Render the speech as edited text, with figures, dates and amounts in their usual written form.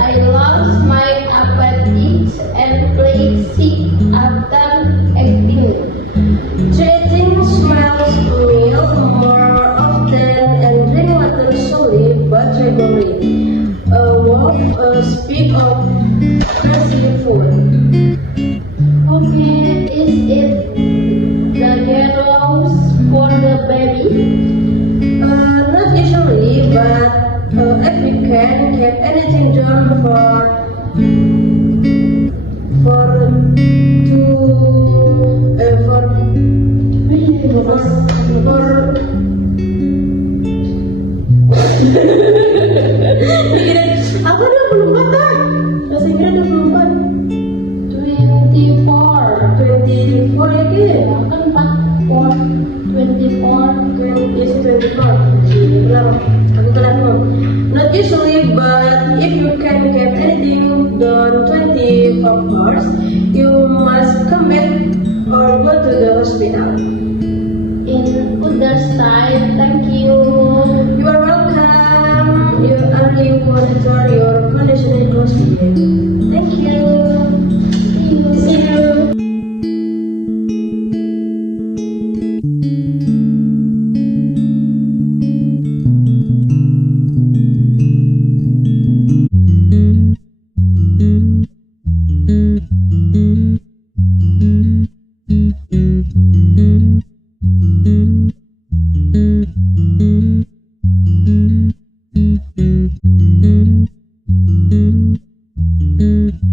I lost my appetite and feel sick after eating. Changing smells meal more often and drink water slowly but regularly. Speak of healthy food. Okay, is it dangerous for the baby? Not usually, but if you can get anything done for apa 24 kan? Bahasa Inggris 24. 24. 24 ya ki? Kan 4, 24. 24. Benar. Aku kenapa? Not usually, but if you can get anything done 24 hours, you must commit or go to the hospital. In other side, thank you. You are welcome. You only monitor your condition closely. Thank you. See you. Thank you.